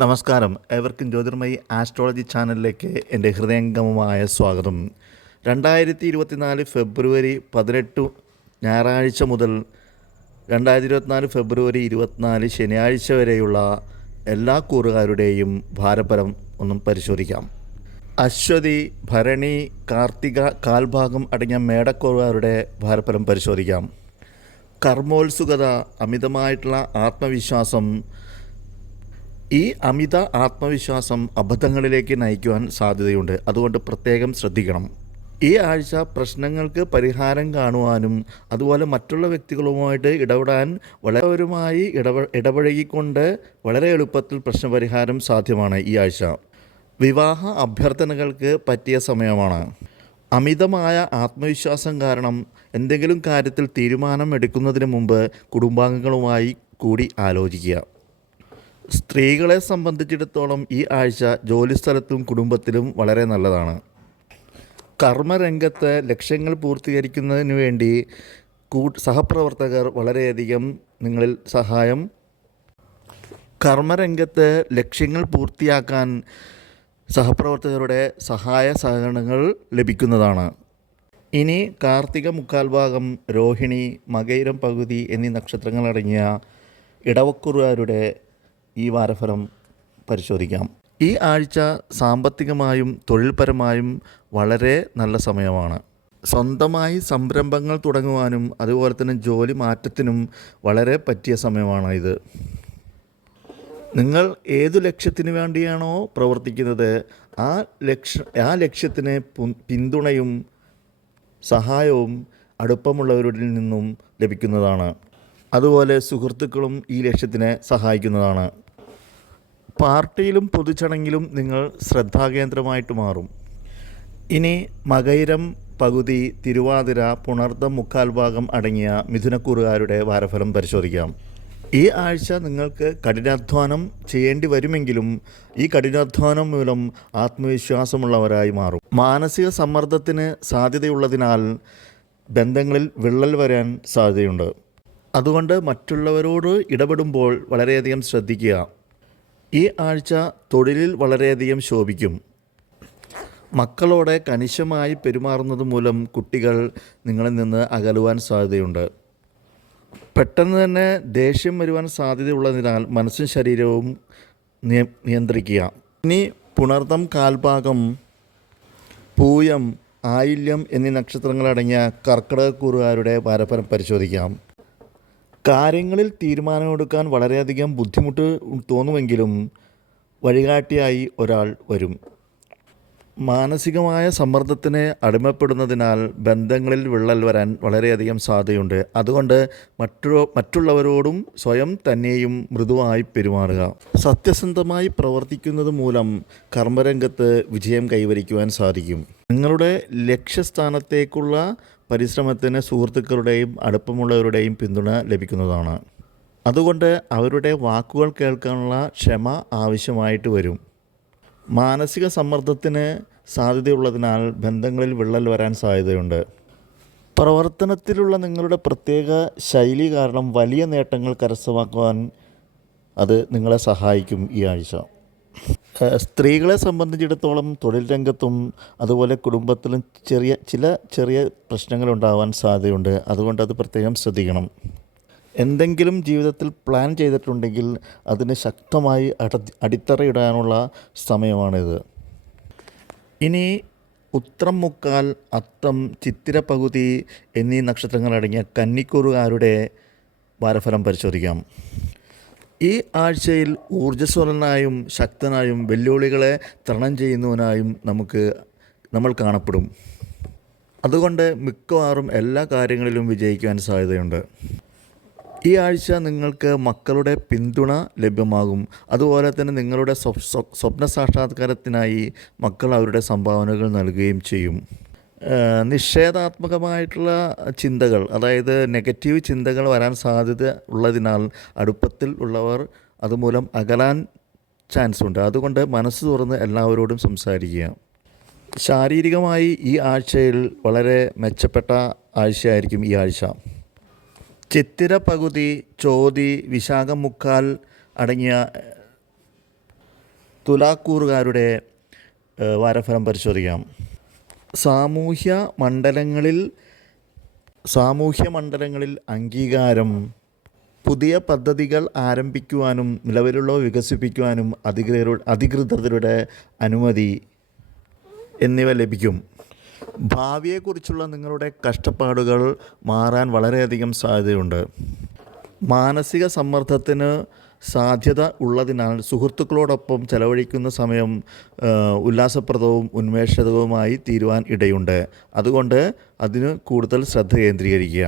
നമസ്കാരം, ഏവർക്കും ജ്യോതിർമയി ആസ്ട്രോളജി ചാനലിലേക്ക് എൻ്റെ ഹൃദയംഗമമായ സ്വാഗതം. 2024 ഫെബ്രുവരി 18 ഞായറാഴ്ച മുതൽ 2024 ഫെബ്രുവരി 24 ശനിയാഴ്ച വരെയുള്ള എല്ലാ കൂറുകാരുടെയും ഭാരഫലം ഒന്നും പരിശോധിക്കാം. അശ്വതി, ഭരണി, കാർത്തിക കാൽഭാഗം അടങ്ങിയ മേടക്കൂറുകാരുടെ ഭാരഫലം പരിശോധിക്കാം. കർമ്മോത്സുകത, അമിതമായിട്ടുള്ള ആത്മവിശ്വാസം. ഈ അമിത ആത്മവിശ്വാസം അബദ്ധങ്ങളിലേക്ക് നയിക്കുവാൻ സാധ്യതയുണ്ട്. അതുകൊണ്ട് പ്രത്യേകം ശ്രദ്ധിക്കണം. ഈ ആഴ്ച പ്രശ്നങ്ങൾക്ക് പരിഹാരം കാണുവാനും അതുപോലെ മറ്റുള്ള വ്യക്തികളുമായിട്ട് ഇടപെടാൻ വളരെയുമായി ഇടപഴകിക്കൊണ്ട് വളരെ എളുപ്പത്തിൽ പ്രശ്നപരിഹാരം സാധ്യമാണ്. ഈ ആഴ്ച വിവാഹ അഭ്യർത്ഥനകൾക്ക് പറ്റിയ സമയമാണ്. അമിതമായ ആത്മവിശ്വാസം കാരണം എന്തെങ്കിലും കാര്യത്തിൽ തീരുമാനം എടുക്കുന്നതിന് മുമ്പ് കുടുംബാംഗങ്ങളുമായി കൂടി ആലോചിക്കുക. സ്ത്രീകളെ സംബന്ധിച്ചിടത്തോളം ഈ ആഴ്ച ജോലിസ്ഥലത്തും കുടുംബത്തിലും വളരെ നല്ലതാണ്. കർമ്മരംഗത്ത് ലക്ഷ്യങ്ങൾ പൂർത്തീകരിക്കുന്നതിന് വേണ്ടി സഹപ്രവർത്തകർ വളരെയധികം നിങ്ങളിൽ കർമ്മരംഗത്ത് ലക്ഷ്യങ്ങൾ പൂർത്തിയാക്കാൻ സഹപ്രവർത്തകരുടെ സഹായ സഹകരണങ്ങൾ ലഭിക്കുന്നതാണ്. ഇനി കാർത്തിക മുക്കാൽ ഭാഗം, രോഹിണി, മകയിരം പകുതി എന്നീ നക്ഷത്രങ്ങളടങ്ങിയ ഇടവക്കൂറുകാരുടെ ഈ വാരഫലം പരിശോധിക്കാം. ഈ ആഴ്ച സാമ്പത്തികമായും തൊഴിൽപരമായും വളരെ നല്ല സമയമാണ്. സ്വന്തമായി സംരംഭങ്ങൾ തുടങ്ങുവാനും അതുപോലെ തന്നെ ജോലി മാറ്റത്തിനും വളരെ പറ്റിയ സമയമാണ് ഇത്. നിങ്ങൾ ഏതു ലക്ഷ്യത്തിന് വേണ്ടിയാണോ പ്രവർത്തിക്കുന്നത് ആ ലക്ഷ്യത്തിന് പിന്തുണയും സഹായവും അടുപ്പമുള്ളവരിൽ നിന്നും ലഭിക്കുന്നതാണ്. അതുപോലെ സുഹൃത്തുക്കളും ഈ ലക്ഷ്യത്തിനെ സഹായിക്കുന്നതാണ്. പാർട്ടിയിലും പൊതുചടങ്ങിലും നിങ്ങൾ ശ്രദ്ധാകേന്ദ്രമായിട്ട് മാറും. ഇനി മകയിരം പകുതി, തിരുവാതിര, പുണർദം മുക്കാൽ ഭാഗം അടങ്ങിയ മിഥുനക്കൂറുകാരുടെ വാരഫലം പരിശോധിക്കാം. ഈ ആഴ്ച നിങ്ങൾക്ക് കഠിനാധ്വാനം ചെയ്യേണ്ടി വരുമെങ്കിലും ഈ കഠിനാധ്വാനം മൂലം ആത്മവിശ്വാസമുള്ളവരായി മാറും. മാനസിക സമ്മർദ്ദത്തിന് സാധ്യതയുള്ളതിനാൽ ബന്ധങ്ങളിൽ വിള്ളൽ വരാൻ സാധ്യതയുണ്ട്. അതുകൊണ്ട് മറ്റുള്ളവരോട് ഇടപെടുമ്പോൾ വളരെയധികം ശ്രദ്ധിക്കുക. ഈ ആഴ്ച തൊഴിലിൽ വളരെയധികം ശോഭിക്കും. മക്കളോടെ കണിശമായി പെരുമാറുന്നത് മൂലം കുട്ടികൾ നിങ്ങളിൽ നിന്ന് അകലുവാൻ സാധ്യതയുണ്ട്. പെട്ടെന്ന് തന്നെ ദേഷ്യം വരുവാൻ സാധ്യതയുള്ളതിനാൽ മനസ്സും ശരീരവും നിയന്ത്രിക്കുക. ഇനി പുണർദം കാൽഭാഗം, പൂയം, ആയില്യം എന്നീ നക്ഷത്രങ്ങളടങ്ങിയ കർക്കിടകക്കൂറുകാരുടെ വാരഫലം പരിശോധിക്കാം. കാര്യങ്ങളിൽ തീരുമാനമെടുക്കാൻ വളരെയധികം ബുദ്ധിമുട്ട് തോന്നുമെങ്കിലും വഴികാട്ടിയായി ഒരാൾ വരും. മാനസികമായ സമ്മർദ്ദത്തിന് അടിമപ്പെടുന്നതിനാൽ ബന്ധങ്ങളിൽ വിള്ളൽ വരാൻ വളരെയധികം സാധ്യതയുണ്ട്. അതുകൊണ്ട് മറ്റുള്ളവരോടും സ്വയം തന്നെയും മൃദുവായി പെരുമാറുക. സത്യസന്ധമായി പ്രവർത്തിക്കുന്നത് മൂലം കർമ്മരംഗത്ത് വിജയം കൈവരിക്കുവാൻ സാധിക്കും. നിങ്ങളുടെ ലക്ഷ്യസ്ഥാനത്തേക്കുള്ള പരിശ്രമത്തിന് സുഹൃത്തുക്കളുടെയും അടുപ്പമുള്ളവരുടെയും പിന്തുണ ലഭിക്കുന്നതാണ്. അതുകൊണ്ട് അവരുടെ വാക്കുകൾ കേൾക്കാനുള്ള ക്ഷമ ആവശ്യമായിട്ട് വരും. മാനസിക സമ്മർദ്ദത്തിന് സാധ്യതയുള്ളതിനാൽ ബന്ധങ്ങളിൽ വിള്ളൽ വരാൻ സാധ്യതയുണ്ട്. പ്രവർത്തനത്തിലുള്ള നിങ്ങളുടെ പ്രത്യേക ശൈലി കാരണം വലിയ നേട്ടങ്ങൾ കരസ്ഥമാക്കുവാൻ അത് നിങ്ങളെ സഹായിക്കും. ഈ ആഴ്ച സ്ത്രീകളെ സംബന്ധിച്ചിടത്തോളം തൊഴിൽ രംഗത്തും അതുപോലെ കുടുംബത്തിലും ചെറിയ പ്രശ്നങ്ങളുണ്ടാവാൻ സാധ്യതയുണ്ട്. അതുകൊണ്ട് അത് പ്രത്യേകം ശ്രദ്ധിക്കണം. എന്തെങ്കിലും ജീവിതത്തിൽ പ്ലാൻ ചെയ്തിട്ടുണ്ടെങ്കിൽ അതിന് ശക്തമായി അടിത്തറയിടാനുള്ള സമയമാണിത്. ഇനി ഉത്രം മുക്കാൽ, അത്തം, ചിത്തിര പകുതി എന്നീ നക്ഷത്രങ്ങളടങ്ങിയ കന്നിക്കൂറുകാരുടെ വാരഫലം പരിശോധിക്കാം. ഈ ആഴ്ചയിൽ ഊർജ്ജസ്വലനായും ശക്തനായും വെല്ലുവിളികളെ തരണം ചെയ്യുന്നവനായും നമ്മൾ കാണപ്പെടും. അതുകൊണ്ട് മിക്കവാറും എല്ലാ കാര്യങ്ങളിലും വിജയിക്കാൻ സാധ്യതയുണ്ട്. ഈ ആഴ്ച നിങ്ങൾക്ക് മക്കളുടെ പിന്തുണ ലഭ്യമാകും. അതുപോലെ തന്നെ നിങ്ങളുടെ സ്വപ്ന സാക്ഷാത്കാരത്തിനായി മക്കൾ അവരുടെ സംഭാവനകൾ നൽകുകയും ചെയ്യും. നിഷേധാത്മകമായിട്ടുള്ള ചിന്തകൾ, അതായത് നെഗറ്റീവ് ചിന്തകൾ വരാൻ സാധ്യത ഉള്ളതിനാൽ അടുപ്പത്തിൽ ഉള്ളവർ അതുമൂലം അകലാൻ ചാൻസ് ഉണ്ട്. അതുകൊണ്ട് മനസ്സ് തുറന്ന് എല്ലാവരോടും സംസാരിക്കുക. ശാരീരികമായി ഈ ആഴ്ചയിൽ വളരെ മെച്ചപ്പെട്ട ആഴ്ചയായിരിക്കും ഈ ആഴ്ച. ചിത്തിര പകുതി, ചോതി, വിശാഖം മുക്കാൽ അടങ്ങിയ തുലാക്കൂറുകാരുടെ വാരഫലം പരിശോധിക്കാം. സാമൂഹ്യ മണ്ഡലങ്ങളിൽ അംഗീകാരം, പുതിയ പദ്ധതികൾ ആരംഭിക്കുവാനും നിലവിലുള്ളവ വികസിപ്പിക്കുവാനും അധികൃതരുടെ അനുമതി എന്നിവ ലഭിക്കും. ഭാവിയെക്കുറിച്ചുള്ള നിങ്ങളുടെ കഷ്ടപ്പാടുകൾ മാറാൻ വളരെയധികം സാധ്യതയുണ്ട്. മാനസിക സമ്മർദ്ദത്തിന് സാധ്യത ഉള്ളതിനാൽ സുഹൃത്തുക്കളോടൊപ്പം ചെലവഴിക്കുന്ന സമയം ഉല്ലാസപ്രദവും ഉന്മേഷകരവുമായി തീരുവാൻ ഇടയുണ്ട്. അതുകൊണ്ട് അതിന് കൂടുതൽ ശ്രദ്ധ കേന്ദ്രീകരിക്കുക.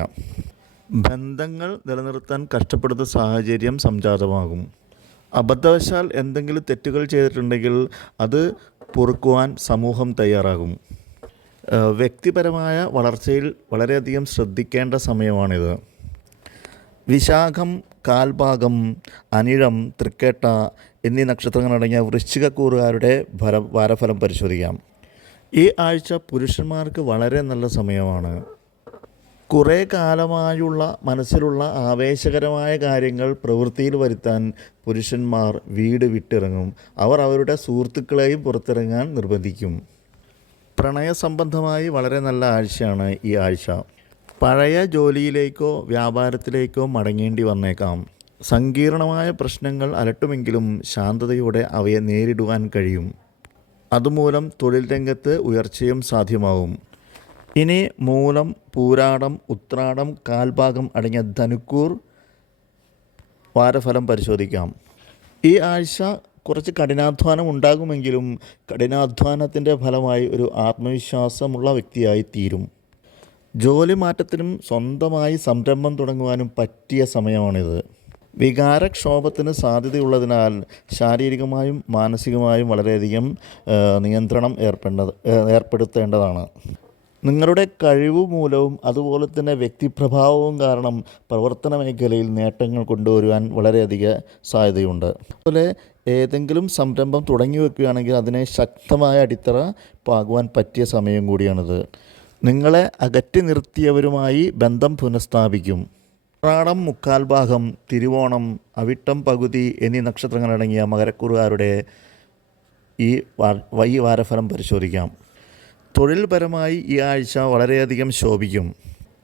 ബന്ധങ്ങൾ നിലനിർത്താൻ കഷ്ടപ്പെടുന്ന സാഹചര്യം സംജാതമാകും. അബദ്ധവശാൽ എന്തെങ്കിലും തെറ്റുകൾ ചെയ്തിട്ടുണ്ടെങ്കിൽ അത് പൊറുക്കുവാൻ സമൂഹം തയ്യാറാകും. വ്യക്തിപരമായ വളർച്ചയിൽ വളരെയധികം ശ്രദ്ധിക്കേണ്ട സമയമാണിത്. വിശാഖം, കാൽഭാഗം, അനിഴം, തൃക്കേട്ട എന്നീ നക്ഷത്രങ്ങളടങ്ങിയ വൃശ്ചികക്കൂറുകാരുടെ വാരഫലം പരിശോധിക്കാം. ഈ ആഴ്ച പുരുഷന്മാർക്ക് വളരെ നല്ല സമയമാണ്. കുറേ കാലമായുള്ള മനസ്സിലുള്ള ആവേശകരമായ കാര്യങ്ങൾ പ്രവൃത്തിയിൽ വരുത്താൻ പുരുഷന്മാർ വീട് വിട്ടിറങ്ങും. അവർ അവരുടെ സുഹൃത്തുക്കളെയും പുറത്തിറങ്ങാൻ നിർബന്ധിക്കും. പ്രണയസംബന്ധമായി വളരെ നല്ല ആഴ്ചയാണ് ഈ ആഴ്ച. പഴയ ജോലിയിലേക്കോ വ്യാപാരത്തിലേക്കോ മടങ്ങേണ്ടി വന്നേക്കാം. സങ്കീർണമായ പ്രശ്നങ്ങൾ അലട്ടുമെങ്കിലും ശാന്തതയോടെ അവയെ നേരിടുവാൻ കഴിയും. അതുമൂലം തൊഴിൽ രംഗത്ത് ഉയർച്ചയും സാധ്യമാവും. ഇനി മൂലം, പൂരാടം, ഉത്രാടം, കാൽഭാഗം അടങ്ങിയ ധനുക്കൂർ വാരഫലം പരിശോധിക്കാം. ഈ ആഴ്ച കുറച്ച് കഠിനാധ്വാനം ഉണ്ടാകുമെങ്കിലും കഠിനാധ്വാനത്തിൻ്റെ ഫലമായി ഒരു ആത്മവിശ്വാസമുള്ള വ്യക്തിയായി തീരും. ജോലി മാറ്റത്തിനും സ്വന്തമായി സംരംഭം തുടങ്ങുവാനും പറ്റിയ സമയമാണിത്. വികാരക്ഷോഭത്തിന് സാധ്യതയുള്ളതിനാൽ ശാരീരികമായും മാനസികമായും വളരെയധികം നിയന്ത്രണം ഏർപ്പെടുത്തേണ്ടതാണ്. നിങ്ങളുടെ കഴിവ് മൂലവും അതുപോലെ തന്നെ വ്യക്തിപ്രഭാവവും കാരണം പ്രവർത്തന മേഖലയിൽ നേട്ടങ്ങൾ കൊണ്ടുവരുവാൻ വളരെയധികം സാധ്യതയുണ്ട്. അതുപോലെ ഏതെങ്കിലും സംരംഭം തുടങ്ങി വെക്കുകയാണെങ്കിൽ അതിനെ ശക്തമായ അടിത്തറ പാകുവാൻ പറ്റിയ സമയം കൂടിയാണിത്. നിങ്ങളെ അകറ്റി നിർത്തിയവരുമായി ബന്ധം പുനഃസ്ഥാപിക്കും. ഉത്രാടം, മുക്കാൽ ഭാഗം, തിരുവോണം, അവിട്ടം പകുതി എന്നീ നക്ഷത്രങ്ങളടങ്ങിയ മകരക്കൂറുകാരുടെ ഈ വാരഫലം പരിശോധിക്കാം. തൊഴിൽപരമായി ഈ ആഴ്ച വളരെയധികം ശോഭിക്കും.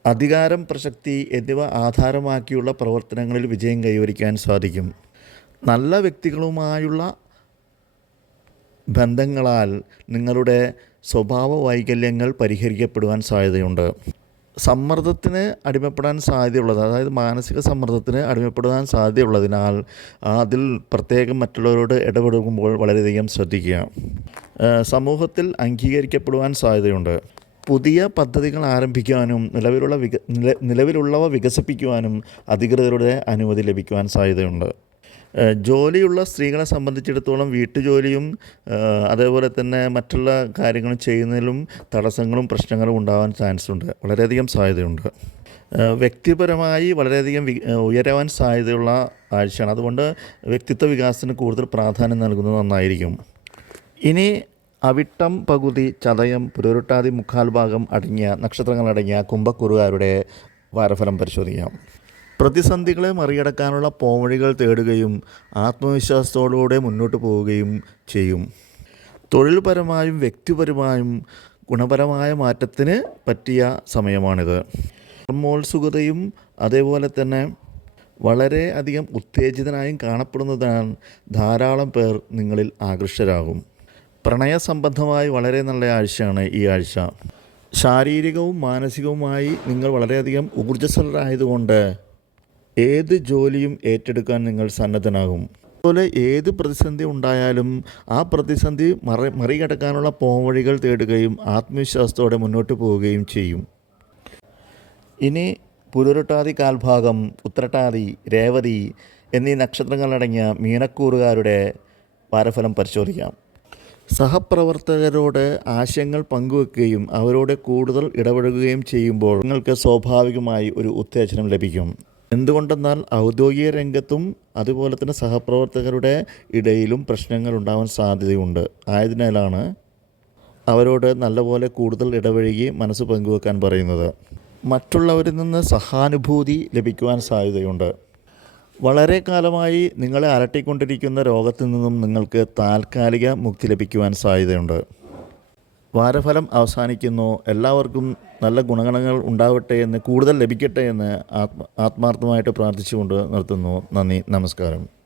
അധികാരം, പ്രസക്തി എന്നിവ ആധാരമാക്കിയുള്ള പ്രവർത്തനങ്ങളിൽ വിജയം കൈവരിക്കാൻ സാധിക്കും. നല്ല വ്യക്തികളുമായുള്ള ബന്ധങ്ങളാൽ നിങ്ങളുടെ സ്വഭാവ വൈകല്യങ്ങൾ പരിഹരിക്കപ്പെടുവാൻ സാധ്യതയുണ്ട്. സമ്മർദ്ദത്തിന് അടിമപ്പെടാൻ സാധ്യതയുള്ളത്, അതായത് മാനസിക സമ്മർദ്ദത്തിന് അടിമപ്പെടാൻ സാധ്യതയുള്ളതിനാൽ അതിൽ പ്രത്യേകം മറ്റുള്ളവരോട് ഇടപെടുമ്പോൾ വളരെയധികം ശ്രദ്ധിക്കുക. സമൂഹത്തിൽ അംഗീകരിക്കപ്പെടുവാൻ സാധ്യതയുണ്ട്. പുതിയ പദ്ധതികൾ ആരംഭിക്കുവാനും നിലവിലുള്ളവ വികസിപ്പിക്കുവാനും അധികൃതരുടെ അനുമതി ലഭിക്കുവാൻ സാധ്യതയുണ്ട്. ജോലിയുള്ള സ്ത്രീകളെ സംബന്ധിച്ചിടത്തോളം വീട്ടുജോലിയും അതേപോലെ തന്നെ മറ്റുള്ള കാര്യങ്ങൾ ചെയ്യുന്നതിലും തടസ്സങ്ങളും പ്രശ്നങ്ങളും ഉണ്ടാകാൻ ചാൻസുണ്ട്, വളരെയധികം സാധ്യതയുണ്ട്. വ്യക്തിപരമായി വളരെയധികം ഉയരാൻ സാധ്യതയുള്ള ആഴ്ചയാണ്. അതുകൊണ്ട് വ്യക്തിത്വ വികാസത്തിന് കൂടുതൽ പ്രാധാന്യം നൽകുന്നത് നന്നായിരിക്കും. ഇനി അവിട്ടം പകുതി, ചതയം, പുരുരുട്ടാതി മുക്കാൽ ഭാഗം അടങ്ങിയ നക്ഷത്രങ്ങളടങ്ങിയ കുംഭക്കൂറുകാരുടെ വാരഫലം പരിശോധിക്കാം. പ്രതിസന്ധികളെ മറികടക്കാനുള്ള പോംവഴികൾ തേടുകയും ആത്മവിശ്വാസത്തോടുകൂടെ മുന്നോട്ട് പോവുകയും ചെയ്യും. തൊഴിൽപരമായും വ്യക്തിപരമായും ഗുണപരമായ മാറ്റത്തിന് പറ്റിയ സമയമാണിത്. കർമ്മോത്സുകതയും അതേപോലെ തന്നെ വളരെ അധികം ഉത്തേജിതനായും കാണപ്പെടുന്നതിനാൽ ധാരാളം പേർ നിങ്ങളിൽ ആകൃഷ്ടരാകും. പ്രണയസംബന്ധമായി വളരെ നല്ല ആഴ്ചയാണ് ഈ ആഴ്ച. ശാരീരികവും മാനസികവുമായി നിങ്ങൾ വളരെയധികം ഊർജ്ജസ്വലരായതുകൊണ്ട് ഏത് ജോലിയും ഏറ്റെടുക്കാൻ നിങ്ങൾ സന്നദ്ധനാകും. അതുപോലെ ഏത് പ്രതിസന്ധി ഉണ്ടായാലും ആ പ്രതിസന്ധി മറികടക്കാനുള്ള പോംവഴികൾ തേടുകയും ആത്മവിശ്വാസത്തോടെ മുന്നോട്ട് പോവുകയും ചെയ്യും. ഇനി പുരുരുട്ടാതി കാൽഭാഗം, ഉത്രട്ടാതി, രേവതി എന്നീ നക്ഷത്രങ്ങളടങ്ങിയ മീനക്കൂറുകാരുടെ വാരഫലം പരിശോധിക്കാം. സഹപ്രവർത്തകരോട് ആശയങ്ങൾ പങ്കുവെക്കുകയും അവരോട് കൂടുതൽ ഇടപഴകുകയും ചെയ്യുമ്പോൾ നിങ്ങൾക്ക് സ്വാഭാവികമായി ഒരു ഉത്തേജനം ലഭിക്കും. എന്തുകൊണ്ടെന്നാൽ ഔദ്യോഗിക രംഗത്തും അതുപോലെ തന്നെ സഹപ്രവർത്തകരുടെ ഇടയിലും പ്രശ്നങ്ങൾ ഉണ്ടാവാൻ സാധ്യതയുണ്ട്. ആയതിനാലാണ് അവരോട് നല്ലപോലെ കൂടുതൽ ഇടപഴകി മനസ്സ് പങ്കുവെക്കാൻ പറയുന്നത്. മറ്റുള്ളവരിൽ നിന്ന് സഹാനുഭൂതി ലഭിക്കുവാൻ സാധ്യതയുണ്ട്. വളരെ കാലമായി നിങ്ങളെ അലട്ടിക്കൊണ്ടിരിക്കുന്ന രോഗത്തിൽ നിന്നും നിങ്ങൾക്ക് താൽക്കാലിക മുക്തി ലഭിക്കുവാൻ സാധ്യതയുണ്ട്. വാരഫലം അവസാനിക്കുന്നു. എല്ലാവർക്കും നല്ല ഗുണഗണങ്ങൾ ഉണ്ടാവട്ടെ എന്ന്, കൂടുതൽ ലഭിക്കട്ടെ എന്ന് ആത്മാർത്ഥമായിട്ട് പ്രാർത്ഥിച്ചുകൊണ്ട് നിർത്തുന്നു. നന്ദി, നമസ്കാരം.